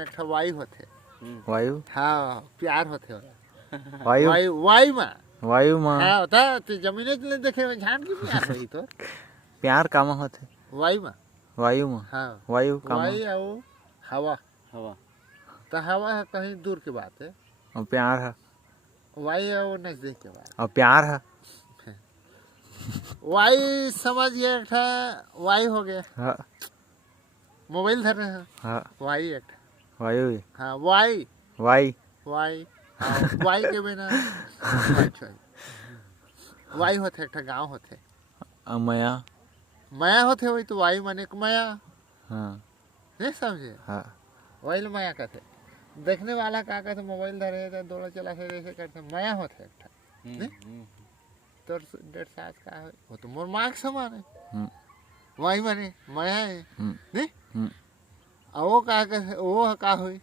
एक ठो वायु होथे। वायु हाँ प्यार होथे ओला। वायु वायु वायु में वायु में हाँ होता तो जमीने ले देखे में झाड़ के प्यार होई तो प्यार कामा होथे वायु में वायु में हाँ वायु कामा वायु और हवा हवा तो हवा है कहीं दूर की बात है, और प्यार है वायु और नजदीक की बात। और प्यार है वायु समझिए एक ठा वायु हो गया, हाँ मोबाइल धर रहे हैं हाँ वायु एक ठा वायु हाँ वायु वाई वायु हाँ वायु के बिना वायु होते एक ठा गाँव होते मया माया होते वही तो वायु माने एक माया हाँ नहीं समझे हाँ वही लो माया कहते। देखने वाला का कहते मोबाइल धरे तो दौड़ा चला से जैसे करते माया होते एक ठा तो 1.5 साल का है वो तो मोर मार्क समान है वही माने माया है नहीं और वो का वो का हुई